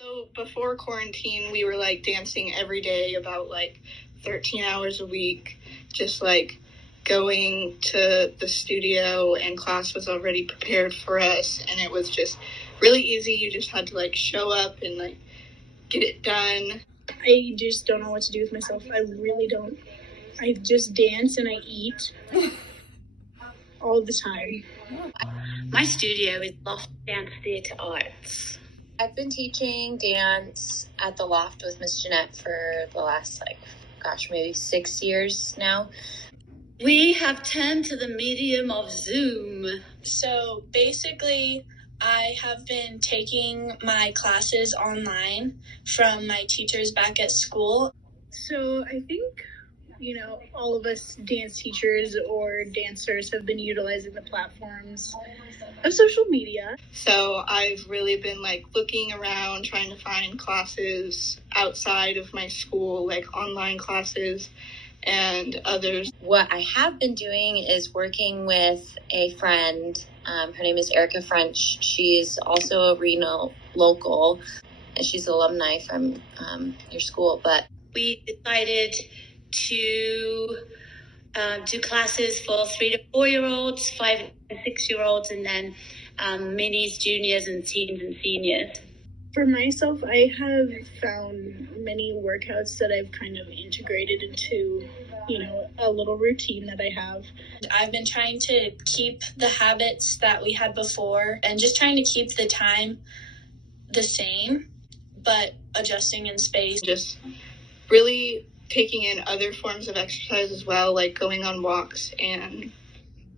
So before quarantine, we were like dancing every day about like 13 hours a week, just like going to the studio, and class was already prepared for us, and it was just really easy. You just had to like show up and like get it done. I just don't know what to do with myself. I really don't. I just dance and I eat all the time. My studio is Loft Dance Theatre Arts. I've been teaching dance at the Loft with Miss Jeanette for the last, maybe 6 years now. We have turned to the medium of Zoom. So basically, I have been taking my classes online from my teachers back at school. So I think, all of us dance teachers or dancers have been utilizing the platforms of social media. So I've really been like looking around, trying to find classes outside of my school, like online classes and others. What I have been doing is working with a friend. Her name is Erica French. She's also a Reno local, and she's an alumni from your school. But we decided to do classes for 3 to 4 year olds, 5 and 6 year olds, and then minis, juniors, and teens and seniors. For myself, I have found many workouts that I've kind of integrated into, a little routine that I have. I've been trying to keep the habits that we had before and just trying to keep the time the same, but adjusting in space. Just really taking in other forms of exercise as well, like going on walks and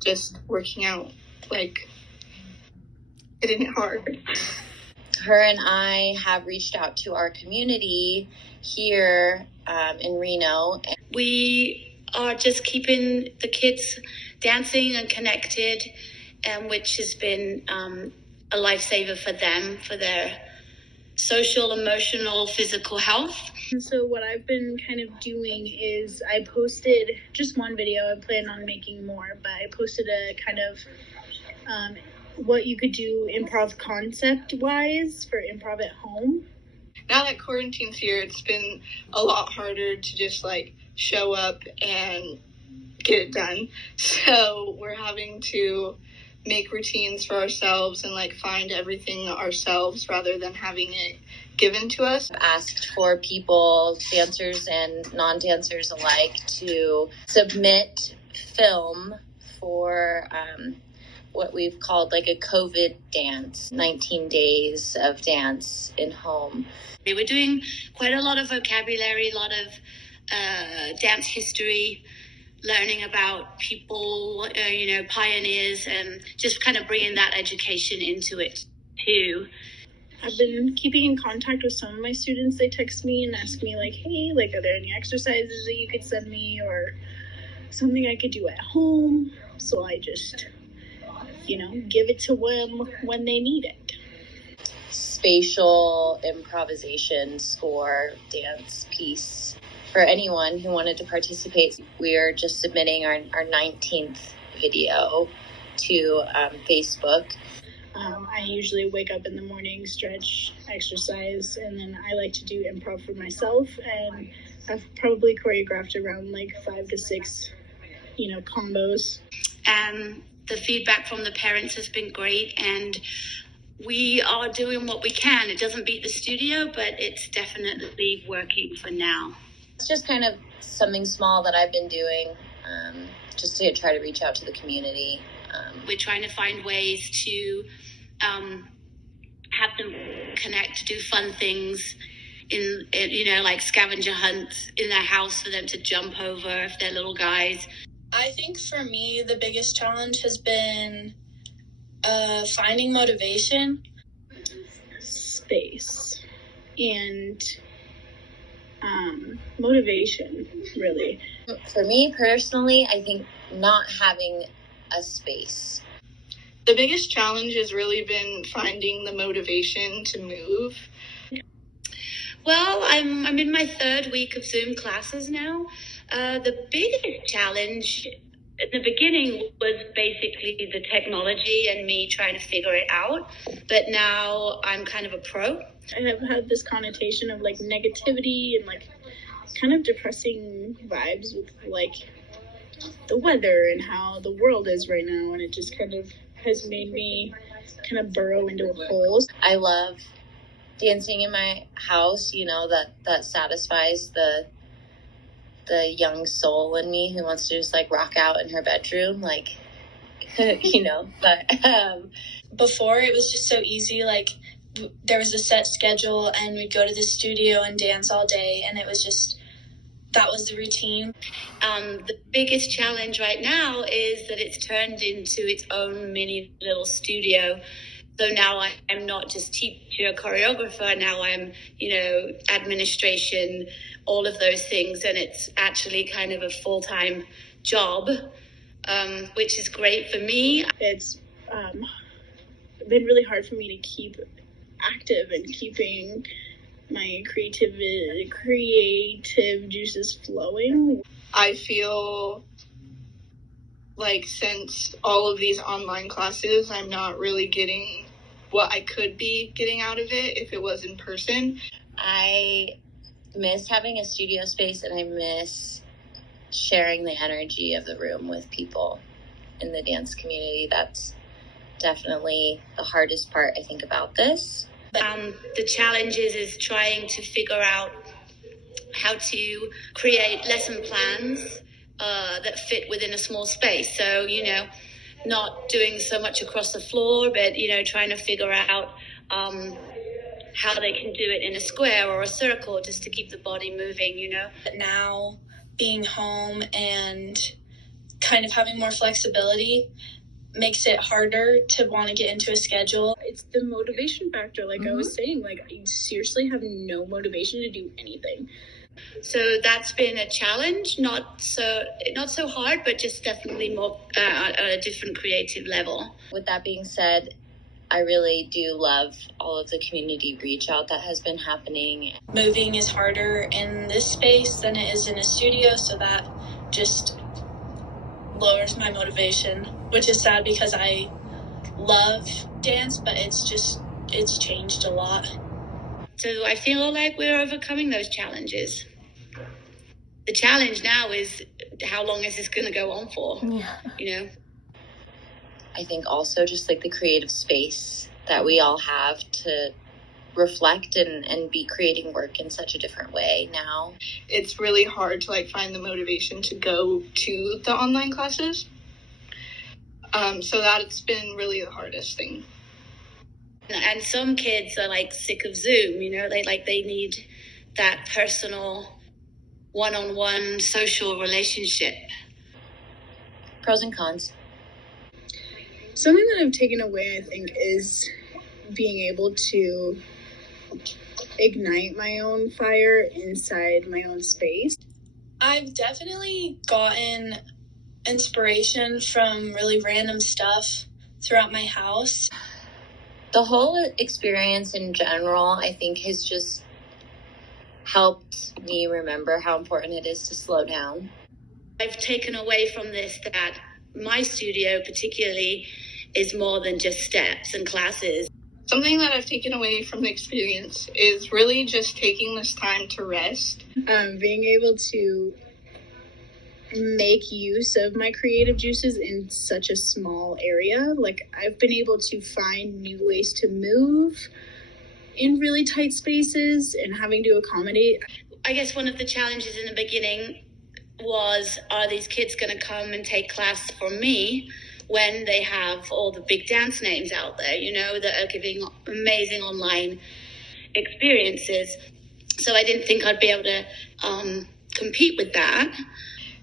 just working out, like hitting it hard. Her and I have reached out to our community here in Reno. We are just keeping the kids dancing and connected, which has been a lifesaver for them, for their social, emotional, physical health. And so what I've been kind of doing is I posted just one video. I plan on making more, but I posted a kind of what you could do improv concept-wise for improv at home. Now that quarantine's here, it's been a lot harder to just like show up and get it done. So we're having to make routines for ourselves and like find everything ourselves rather than having it given to us. I've asked for people, dancers and non-dancers alike, to submit film for what we've called like a COVID dance, 19 days of dance in home. We're doing quite a lot of vocabulary, a lot of dance history, learning about people, pioneers, and just kind of bringing that education into it too. I've been keeping in contact with some of my students. They text me and ask me like, hey, like, are there any exercises that you could send me or something I could do at home? So I just, give it to them when they need it. Spatial improvisation score dance piece for anyone who wanted to participate. We're just submitting our 19th video to Facebook. I usually wake up in the morning, stretch, exercise, and then I like to do improv for myself, and I've probably choreographed around like 5 to 6, combos. The feedback from the parents has been great, and we are doing what we can. It doesn't beat the studio, but it's definitely working for now. It's just kind of something small that I've been doing just to try to reach out to the community. We're trying to find ways to have them connect, do fun things in like scavenger hunts in their house for them to jump over if they're little guys. I think for me, the biggest challenge has been finding motivation, space, and motivation, really. For me personally, I think not having a space. The biggest challenge has really been finding the motivation to move. Well, I'm in my 3rd week of Zoom classes now. The biggest challenge at the beginning was basically the technology and me trying to figure it out. But now I'm kind of a pro. I have had this connotation of like negativity and like kind of depressing vibes with like the weather and how the world is right now. And it just kind of has made me kind of burrow into a hole. I love dancing in my house, that satisfies the young soul in me who wants to just like rock out in her bedroom, like, but before it was just so easy. Like there was a set schedule and we'd go to the studio and dance all day. And it was just, that was the routine. The biggest challenge right now is that it's turned into its own mini little studio. So now I'm not just teacher, choreographer. Now I'm, administration, all of those things. And it's actually kind of a full-time job, which is great for me. It's been really hard for me to keep active and keeping my creative juices flowing. I feel like since all of these online classes, I'm not really getting what I could be getting out of it if it was in person. I miss having a studio space, and I miss sharing the energy of the room with people in the dance community. That's definitely the hardest part, I think, about this. The challenge is trying to figure out how to create lesson plans that fit within a small space. So, not doing so much across the floor, but, trying to figure out how they can do it in a square or a circle just to keep the body moving, But now being home and kind of having more flexibility makes it harder to want to get into a schedule. It's the motivation factor, like I was saying, like I seriously have no motivation to do anything. So that's been a challenge, not so hard, but just definitely more on a different creative level. With that being said, I really do love all of the community reach out that has been happening. Moving is harder in this space than it is in a studio, so that just lowers my motivation, which is sad because I love dance, but it's changed a lot. So I feel like we're overcoming those challenges. The challenge now is how long is this going to go on for? Yeah. I think also just like the creative space that we all have to reflect and be creating work in such a different way now. It's really hard to like find the motivation to go to the online classes. So that's been really the hardest thing. And some kids are like sick of Zoom, they need that personal one-on-one social relationship. Pros and cons. Something that I've taken away, I think, is being able to ignite my own fire inside my own space. I've definitely gotten inspiration from really random stuff throughout my house. The whole experience in general, I think, has just helped me remember how important it is to slow down. I've taken away from this that my studio particularly is more than just steps and classes. Something that I've taken away from the experience is really just taking this time to rest. Being able to make use of my creative juices in such a small area. Like I've been able to find new ways to move in really tight spaces and having to accommodate. I guess one of the challenges in the beginning was, are these kids going to come and take class from me when they have all the big dance names out there, that are giving amazing online experiences. So I didn't think I'd be able to compete with that.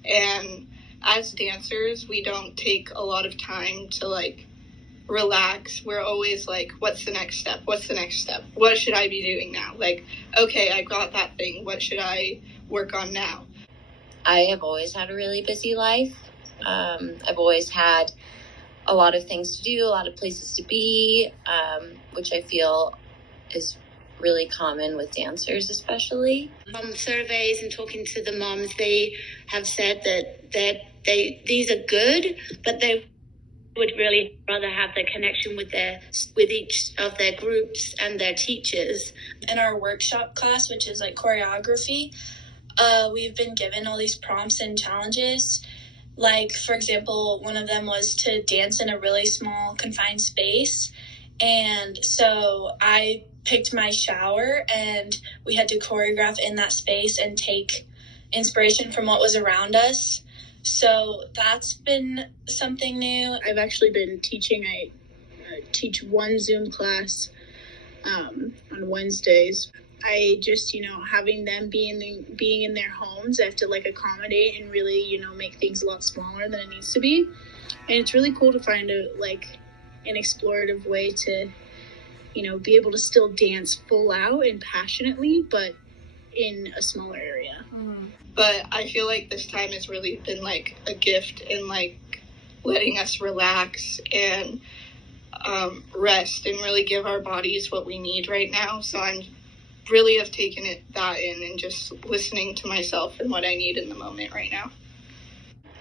And as dancers, we don't take a lot of time to like relax. We're always like, what's the next step? What's the next step? What should I be doing now? Like, okay, I got that thing. What should I work on now? I have always had a really busy life. I've always had a lot of things to do, a lot of places to be, which I feel is really common with dancers, especially. From surveys and talking to the moms, they have said that these are good, but they would really rather have the connection with each of their groups and their teachers. In our workshop class, which is like choreography, we've been given all these prompts and challenges. Like, for example, one of them was to dance in a really small confined space. And so I picked my shower and we had to choreograph in that space and take inspiration from what was around us. So that's been something new. I've actually been teaching. I teach one Zoom class on Wednesdays. I just, having them being in their homes, I have to like accommodate and really, make things a lot smaller than it needs to be. And it's really cool to find an explorative way to, be able to still dance full out and passionately, but in a smaller area. Mm-hmm. But I feel like this time has really been like a gift in like letting us relax and rest and really give our bodies what we need right now. So I'm really have taken that in and just listening to myself and what I need in the moment right now.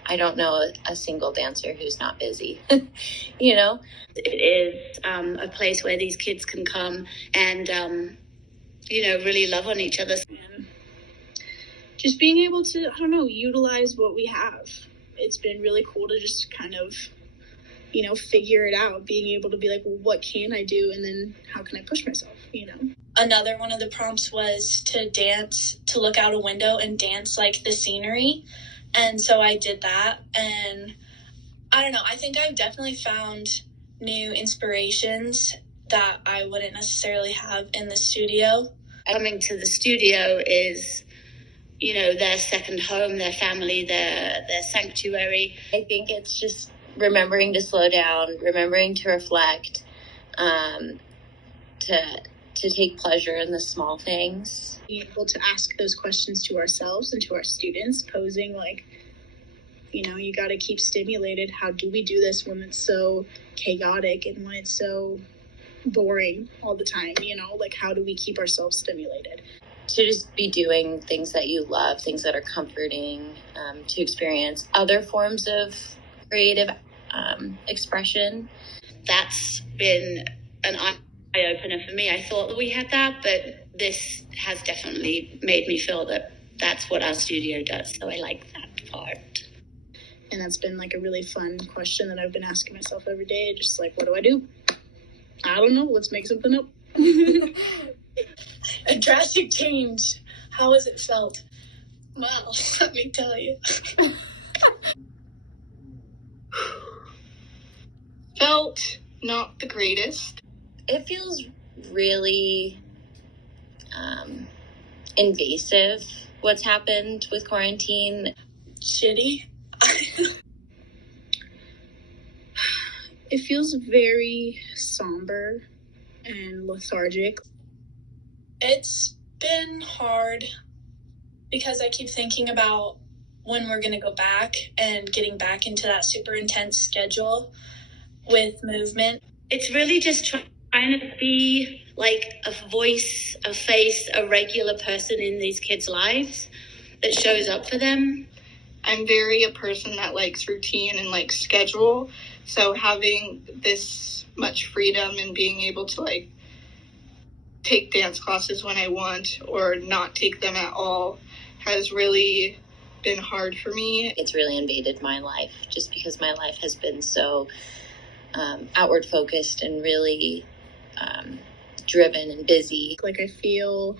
I don't know a single dancer who's not busy, It is a place where these kids can come and, really love on each other. Just being able to, utilize what we have. It's been really cool to just kind of, figure it out, being able to be like, well, what can I do? And then how can I push myself, Another one of the prompts was to dance, to look out a window and dance like the scenery. And so I did that. And I don't know, I think I've definitely found new inspirations that I wouldn't necessarily have in the studio. Coming to the studio is, their second home, their family, their sanctuary. I think it's just remembering to slow down, remembering to reflect, to take pleasure in the small things. Being able to ask those questions to ourselves and to our students, posing like, you got to keep stimulated. How do we do this when it's so chaotic and when it's so boring all the time? Like, how do we keep ourselves stimulated? To just be doing things that you love, things that are comforting, to experience other forms of creative expression. That's been an eye-opener for me. I thought that we had that, but this has definitely made me feel that that's what our studio does. So I like that part. And that's been like a really fun question that I've been asking myself every day. Just like, what do I do? I don't know. Let's make something up. A drastic change. How has it felt? Well, let me tell you. Felt not the greatest. It feels really invasive, what's happened with quarantine. Shitty. It feels very somber and lethargic. It's been hard because I keep thinking about when we're going to go back and getting back into that super intense schedule with movement. It's really just trying to be like a voice, a face, a regular person in these kids' lives that shows up for them. I'm very a person that likes routine and like schedule. So having this much freedom and being able to like take dance classes when I want or not take them at all has really been hard for me. It's really invaded my life just because my life has been so outward focused and really driven and busy. Like I feel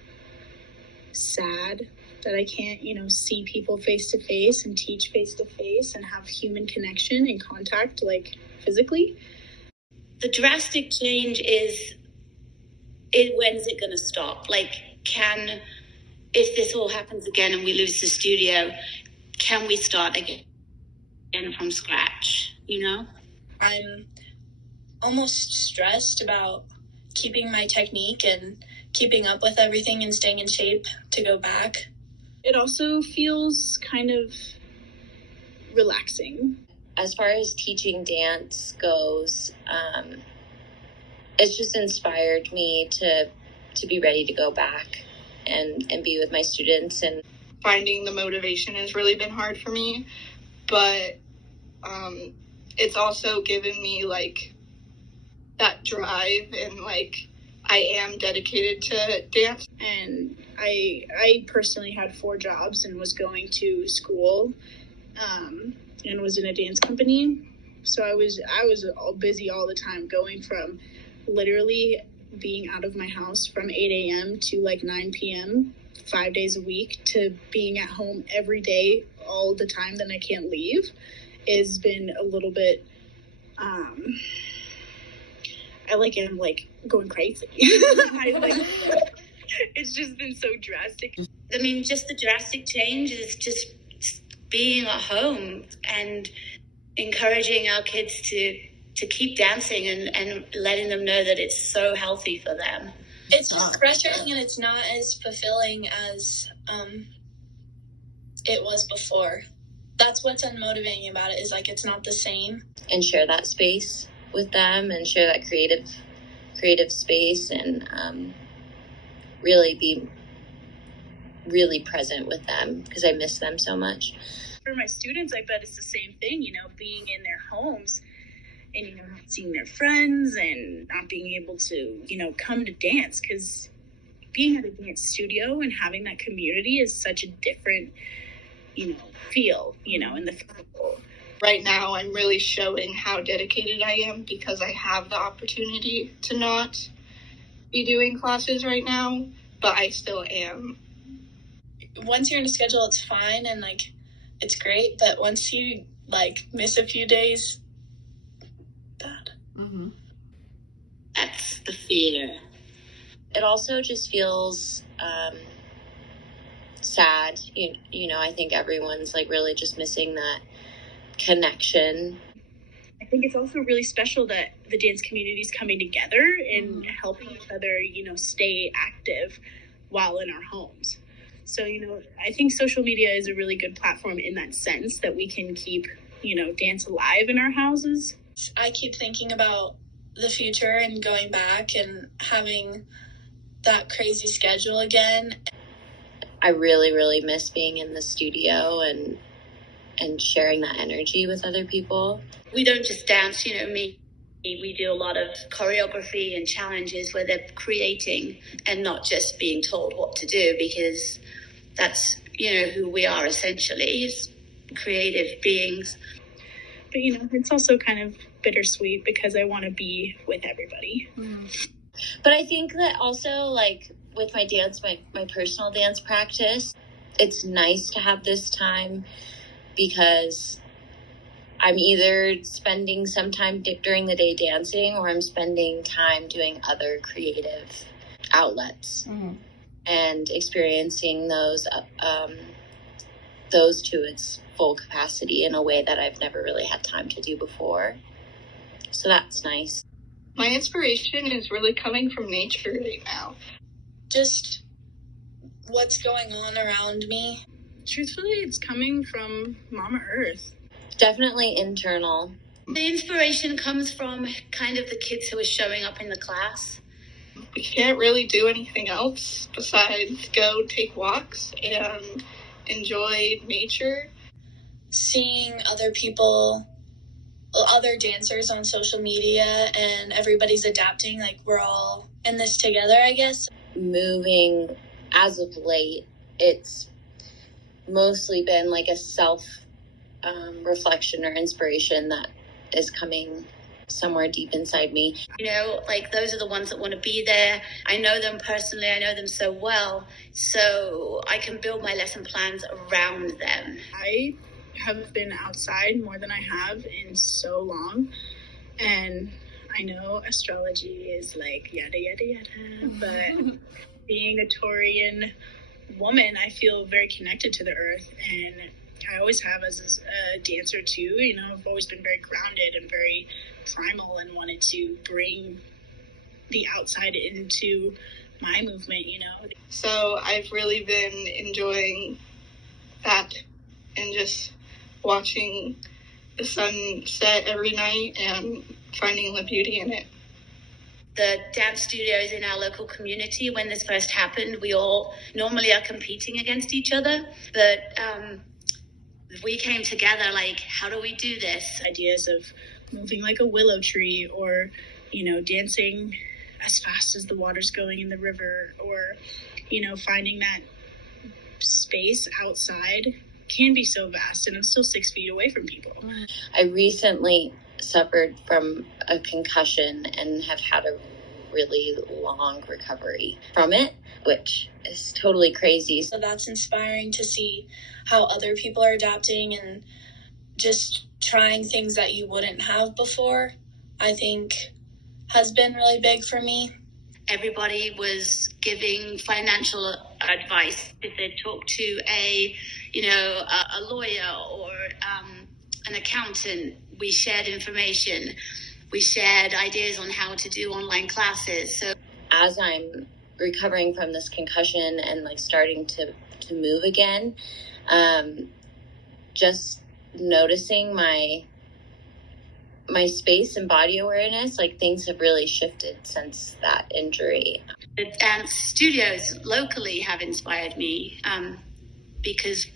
sad that I can't, see people face to face and teach face to face and have human connection and contact, like physically. The drastic change is when's it going to stop? Like, if this all happens again and we lose the studio, can we start again from scratch, I'm almost stressed about keeping my technique and keeping up with everything and staying in shape to go back. It also feels kind of relaxing. As far as teaching dance goes, it's just inspired me to to be ready to go back and be with my students. And finding the motivation has really been hard for me, but it's also given me like that drive, and like I am dedicated to dance. And I personally had 4 jobs and was going to school, and was in a dance company. So I was all busy all the time, going from literally being out of my house from 8 a.m. to like 9 p.m. 5 days a week, to being at home every day all the time that I can't leave, has been a little bit I'm going crazy. It's just been so drastic. I mean, just the drastic change is just being at home and encouraging our kids to keep dancing and letting them know that it's so healthy for them. It's just frustrating, and it's not as fulfilling as it was before. That's what's unmotivating about it, is like it's not the same. And share that space with them, and share that creative space, and really be really present with them, because I miss them so much. For my students, I bet it's the same thing, being in their homes and, not seeing their friends and not being able to, come to dance, because being at a dance studio and having that community is such a different, feel, in the physical. Right now, I'm really showing how dedicated I am, because I have the opportunity to not be doing classes right now, but I still am. Once you're in a schedule, it's fine, and it's great, but once you miss a few days, bad. Mm-hmm. That's the fear. It also just feels sad. I think everyone's really just missing that connection. I think it's also really special that the dance community is coming together and helping each other, stay active while in our homes. So, I think social media is a really good platform in that sense, that we can keep, dance alive in our houses. I keep thinking about the future and going back and having that crazy schedule again. I really, really miss being in the studio and sharing that energy with other people. We don't just dance, we do a lot of choreography and challenges where they're creating and not just being told what to do, because that's, who we are essentially, is creative beings. But, it's also kind of bittersweet, because I want to be with everybody. But I think that also, with my dance, my personal dance practice, it's nice to have this time, because I'm either spending some time during the day dancing, or I'm spending time doing other creative outlets and experiencing those to its full capacity in a way that I've never really had time to do before. So that's nice. My inspiration is really coming from nature right now. Just what's going on around me. Truthfully, it's coming from Mama Earth. Definitely internal. The inspiration comes from kind of the kids who are showing up in the class. We can't really do anything else besides go take walks and enjoy nature. Seeing other people, other dancers on social media, and everybody's adapting, we're all in this together, I guess. Moving as of late, it's mostly been a self reflection or inspiration that is coming somewhere deep inside me. Those are the ones that want to be there. I know them personally. I know them so well. So I can build my lesson plans around them. I have been outside more than I have in so long. And I know astrology is yada, yada, yada. But being a Taurian woman, I feel very connected to the earth. And I always have as a dancer too. I've always been very grounded and very primal, and wanted to bring the outside into my movement, So I've really been enjoying that, and just watching the sun set every night and finding the beauty in it. the dance studios in our local community, when this first happened, we all normally are competing against each other. But we came together like, how do we do this? Ideas of moving like a willow tree, or, dancing as fast as the water's going in the river, or, finding that space outside can be so vast, and I'm still 6 feet away from people. I recently suffered from a concussion and have had a really long recovery from it, which is totally crazy. So that's inspiring to see how other people are adapting and just trying things that you wouldn't have before, I think has been really big for me. Everybody was giving financial advice. If they talk to a lawyer or an accountant, we shared information. We shared ideas on how to do online classes. So as I'm recovering from this concussion and like starting to move again, just noticing my space and body awareness, like things have really shifted since that injury. The dance studios locally have inspired me because,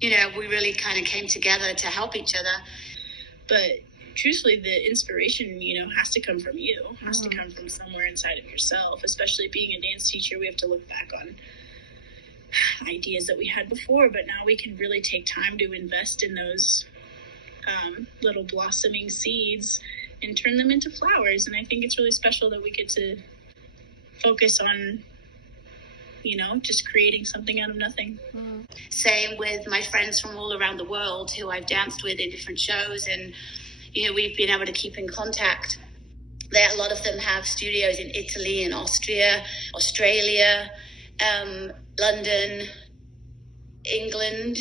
we really kind of came together to help each other. But truthfully, the inspiration, has to come from you, has to come from somewhere inside of yourself. Especially being a dance teacher, we have to look back on ideas that we had before, but now we can really take time to invest in those little blossoming seeds and turn them into flowers. And I think it's really special that we get to focus on, just creating something out of nothing. Same with my friends from all around the world who I've danced with in different shows, and we've been able to keep in contact. A lot of them have studios in Italy and Austria, Australia, London, England.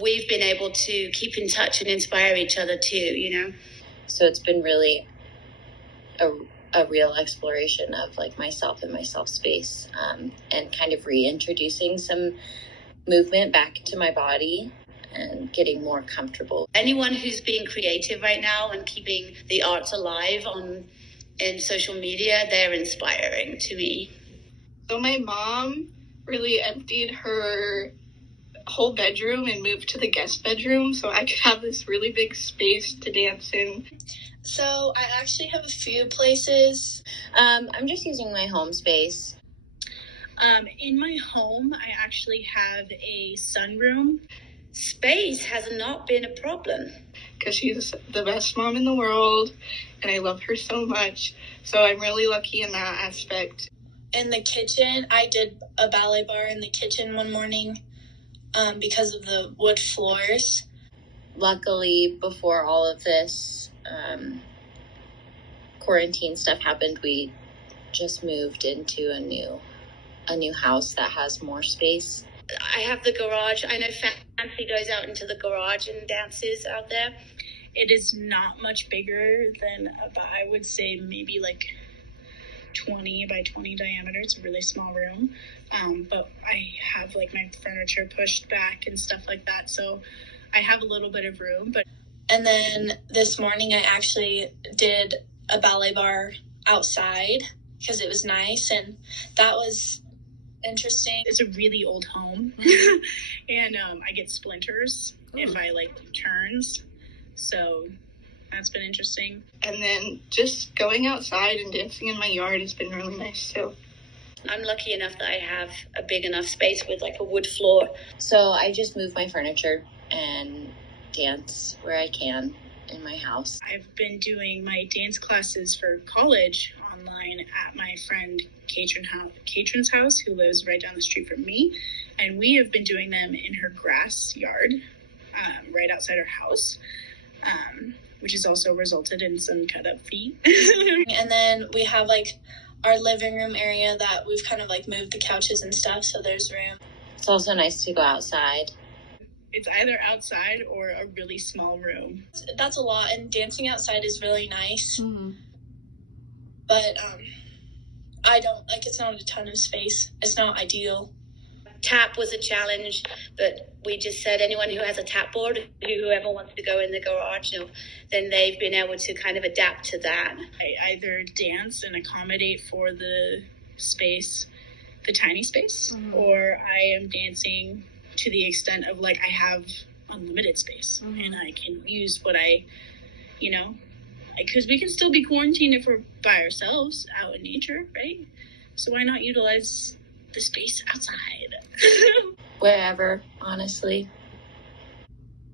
We've been able to keep in touch and inspire each other too, So it's been really a real exploration of like myself and my self space, and kind of reintroducing some movement back to my body and getting more comfortable. Anyone who's being creative right now and keeping the arts alive in social media, they're inspiring to me. So my mom really emptied her whole bedroom and moved to the guest bedroom so I could have this really big space to dance in. So I actually have a few places. I'm just using my home space. In my home, I actually have a sunroom. Space has not been a problem. Because she's the best mom in the world, and I love her so much. So I'm really lucky in that aspect. In the kitchen, I did a ballet bar in the kitchen one morning because of the wood floors. Luckily, before all of this quarantine stuff happened, we just moved into a new house that has more space. I have the garage. I know Fancy goes out into the garage and dances out there. It is not much bigger than I would say maybe like 20 by 20 diameter. It's a really small room. But I have like my furniture pushed back and stuff like that. So I have a little bit of room. And then this morning I actually did a ballet bar outside because it was nice, and that was interesting. It's a really old home, and I get splinters if I like turns, so that's been interesting. And then just going outside and dancing in my yard has been really nice too. I'm lucky enough that I have a big enough space with like a wood floor. So I just move my furniture and dance where I can in my house. I've been doing my dance classes for college online at my friend Katrin's house, who lives right down the street from me, and we have been doing them in her grass yard right outside her house, which has also resulted in some cut up feet. And then we have like our living room area that we've kind of like moved the couches and stuff, so there's room. It's also nice to go outside. It's either outside or a really small room. That's a lot, and dancing outside is really nice. Mm-hmm. But I don't, like, it's not a ton of space. It's not ideal. Tap was a challenge, but we just said anyone who has a tap board, whoever wants to go in the garage, then they've been able to kind of adapt to that. I either dance and accommodate for the space, the tiny space, or I am dancing to the extent of like I have unlimited space and I can use what because we can still be quarantined if we're by ourselves out in nature, right? So why not utilize the space outside? Wherever, honestly.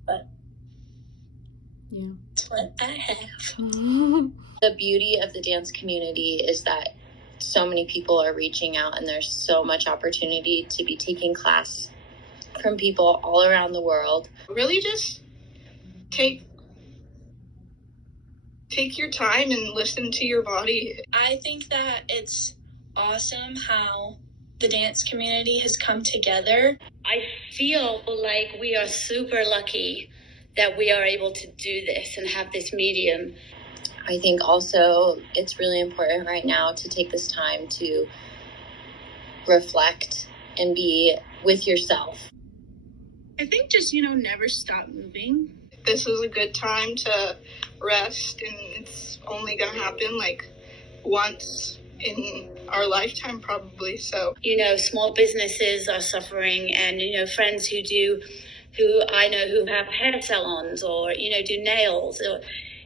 But yeah, that's what I have. The beauty of the dance community is that so many people are reaching out, and there's so much opportunity to be taking class from people all around the world. Really just take your time and listen to your body. I think that it's awesome how the dance community has come together. I feel like we are super lucky that we are able to do this and have this medium. I think also it's really important right now to take this time to reflect and be with yourself. I think just, never stop moving. This is a good time to rest, and it's only going to happen like once in our lifetime probably. So small businesses are suffering, and friends who I know who have hair salons or do nails, or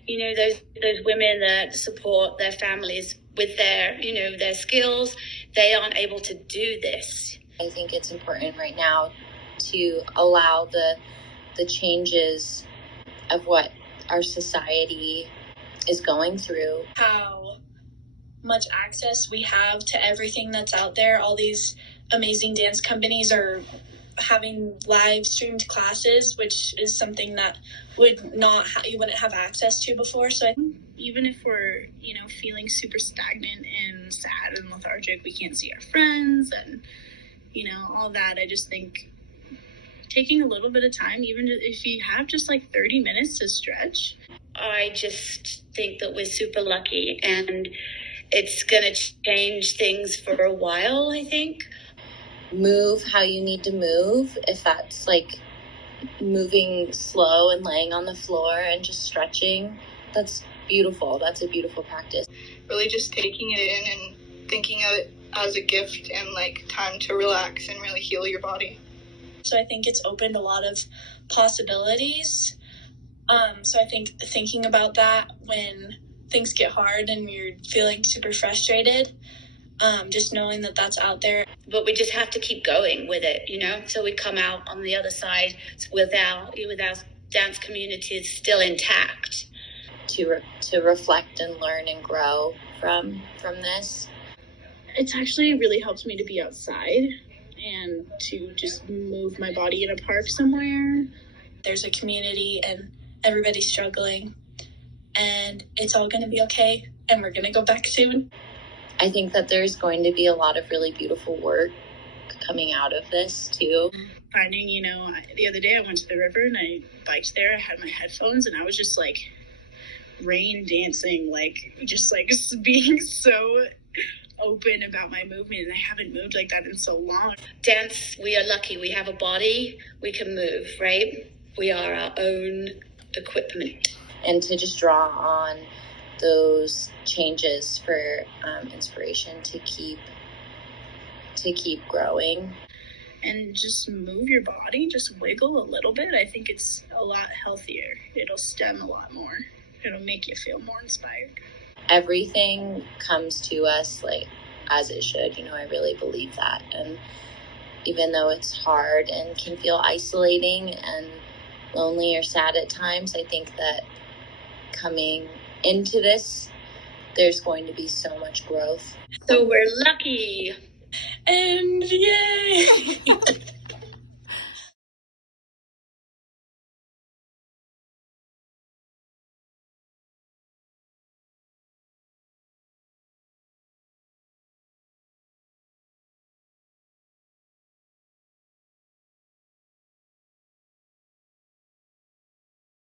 those women that support their families with their their skills, they aren't able to do this. I think it's important right now to allow the changes of what our society is going through. How much access we have to everything that's out there. All these amazing dance companies are having live streamed classes, which is something that you wouldn't have access to before. So I think even if we're, feeling super stagnant and sad and lethargic, we can't see our friends and, all that. I just think taking a little bit of time, even if you have just like 30 minutes to stretch. I just think that we're super lucky, and it's going to change things for a while, I think. Move how you need to move. If that's like moving slow and laying on the floor and just stretching, that's beautiful. That's a beautiful practice. Really just taking it in and thinking of it as a gift and like time to relax and really heal your body. So I think it's opened a lot of possibilities. So I think thinking about that when things get hard and you're feeling super frustrated, just knowing that that's out there. But we just have to keep going with it, so we come out on the other side with our dance communities still intact. To reflect and learn and grow from this. It's actually really helped me to be outside and to just move my body in a park somewhere. There's a community and everybody's struggling, and it's all going to be okay, and we're going to go back soon. I think that there's going to be a lot of really beautiful work coming out of this too. Finding, the other day I went to the river and I biked there. I had my headphones and I was just like rain dancing, just being so open about my movement, and I haven't moved like that in so long. Dance, we are lucky. We have a body, we can move, right? We are our own equipment. And to just draw on those changes for inspiration to keep growing. And just move your body, just wiggle a little bit. I think it's a lot healthier. It'll stem a lot more. It'll make you feel more inspired. Everything comes to us as it should. I really believe that. And even though it's hard and can feel isolating and lonely or sad at times, I think that coming into this, there's going to be so much growth. So we're lucky. And yay!